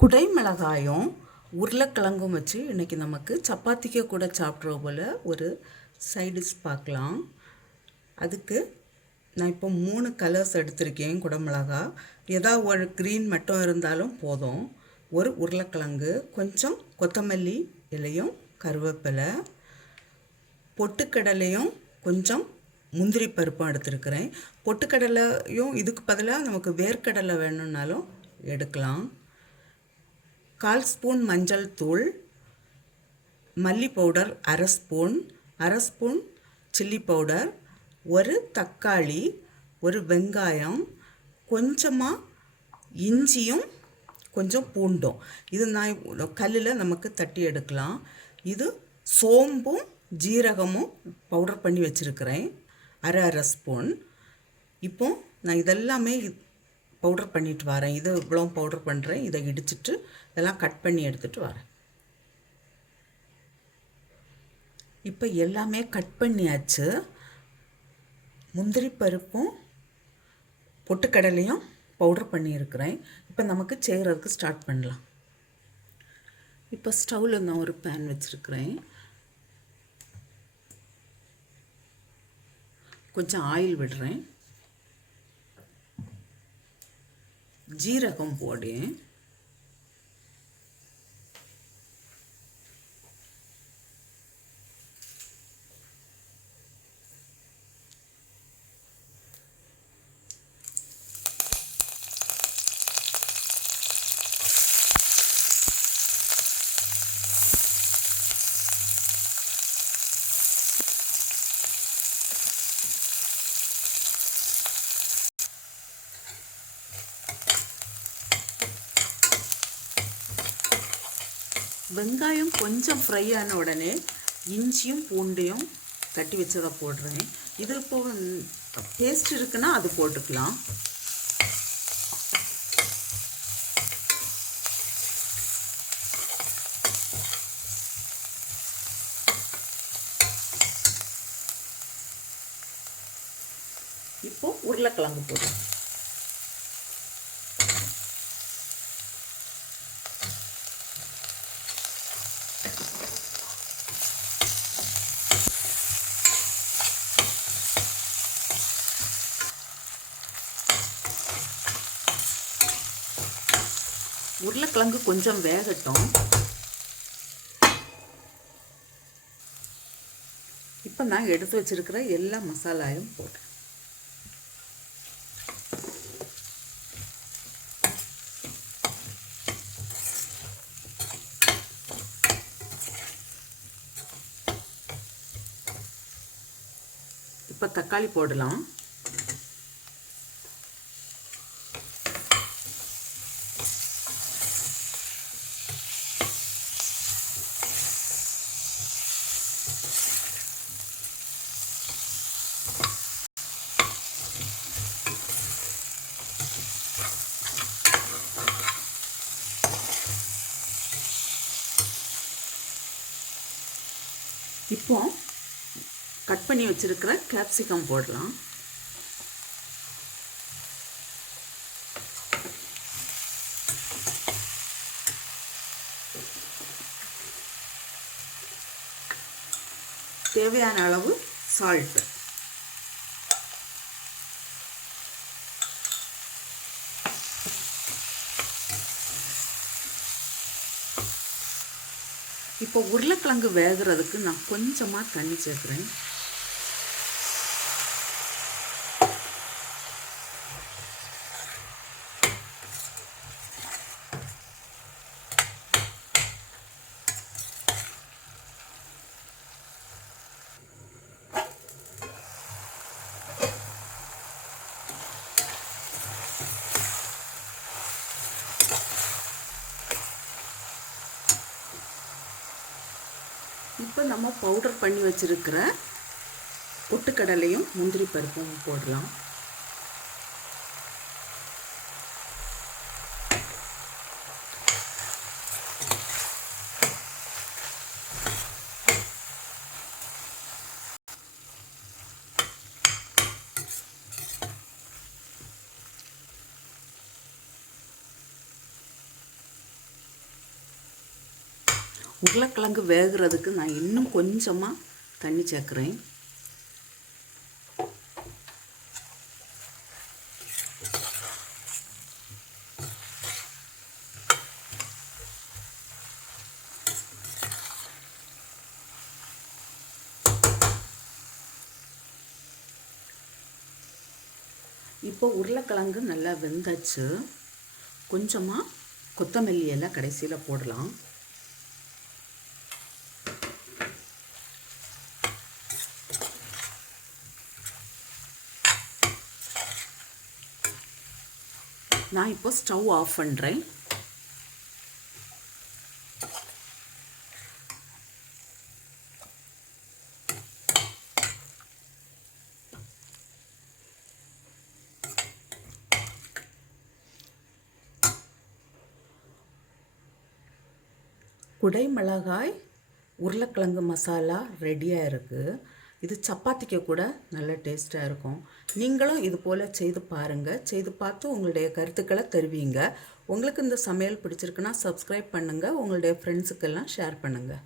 குடை மிளகாயும் உருளைக்கிழங்கும் வச்சு இன்றைக்கி நமக்கு சப்பாத்திக்கு கூட சாப்பிட்ற போல் ஒரு சைடிஷ் பார்க்கலாம். அதுக்கு நான் இப்போ 3 கலர்ஸ் எடுத்திருக்கேன். குடை மிளகா ஏதாவது ஒரு க்ரீன் மட்டும் இருந்தாலும் போதும். ஒரு உருளைக்கிழங்கு, கொஞ்சம் கொத்தமல்லி இலையும் கருவேப்பிலை, பொட்டுக்கடலையும் கொஞ்சம் முந்திரி பருப்பும் எடுத்துருக்கிறேன். பொட்டுக்கடலையும் இதுக்கு பதிலாக நமக்கு வேர்க்கடலை வேணும்னாலும் எடுக்கலாம். 1/4 ஸ்பூன் மஞ்சள் தூள், மல்லி powder 1/2 spoon, 1/2 spoon chilli powder, ஒரு தக்காளி, ஒரு வெங்காயம், கொஞ்சமாக இஞ்சியும் கொஞ்சம் பூண்டும். இது நான் கல்லில் நமக்கு தட்டி எடுக்கலாம். இது சோம்பும் ஜீரகமும் பவுடர் பண்ணி வச்சுருக்கிறேன், 1/2 ஸ்பூன். இப்போ நான் இதெல்லாமே பவுடர் பண்ணிட்டு வரேன். இது இவ்வளோ பவுடர் பண்ணுறேன். இதை இடிச்சிட்டு இதெல்லாம் கட் பண்ணி எடுத்துகிட்டு வரேன். இப்போ எல்லாமே கட் பண்ணியாச்சு. முந்திரி பருப்பும் பொட்டுக்கடலையும் பவுடர் பண்ணியிருக்கிறேன். இப்போ நமக்கு செய்கிறதுக்கு ஸ்டார்ட் பண்ணலாம். இப்போ ஸ்டவ்வில் நான் ஒரு பேன் வச்சுருக்கிறேன். கொஞ்சம் ஆயில் விடுறேன். ஜீரகம் போடுறேன். வெங்காயம் கொஞ்சம் ஃப்ரை ஆன உடனே இஞ்சியும் பூண்டையும் தட்டி வச்சதை போடுறேன். இது இப்போ டேஸ்ட் இருக்குன்னா அது போட்டுக்கலாம். இப்போ உருளைக்கிழங்கு போடுறேன். உருளைக்கிழங்கு கொஞ்சம் வேகட்டும். இப்போ நான் எடுத்து வச்சிருக்கிற எல்லா மசாலாயும் போடுறேன். இப்போ தக்காளி போடலாம். இப்போ கட் பண்ணி வச்சிருக்கிற கேப்சிகம் போடலாம். தேவையான அளவு சால்ட். இப்போ உருளைக்கிழங்கு வேகிறதுக்கு நான் கொஞ்சமாக தண்ணி சேர்க்குறேன். இப்போ நம்ம பவுடர் பண்ணி வச்சுருக்கிற பொட்டுக்கடலையும் முந்திரி பருப்பும் போடலாம். உருளைக்கிழங்கு வேகிறதுக்கு நான் இன்னும் கொஞ்சமாக தண்ணி சேர்க்குறேன். இப்போ உருளைக்கிழங்கு நல்லா வெந்தாச்சு. கொஞ்சமாக கொத்தமல்லி எல்லாம் கடைசியில் போடலாம். நான் இப்போ ஸ்டவ் ஆஃப் பண்ணுறேன். குடை மிளகாய் உருளைக்கிழங்கு மசாலா ரெடியாக இருக்குது. இது சப்பாத்திக்கு கூட நல்ல டேஸ்ட்டாக இருக்கும். நீங்களும் இது போல் செய்து பாருங்கள். செய்து பார்த்து உங்களுடைய கருத்துக்களை தெரிவிங்க. உங்களுக்கு இந்த சமையல் பிடிச்சிருக்குன்னா சப்ஸ்கிரைப் பண்ணுங்கள். உங்களுடைய ஃப்ரெண்ட்ஸுக்கெல்லாம் ஷேர் பண்ணுங்கள்.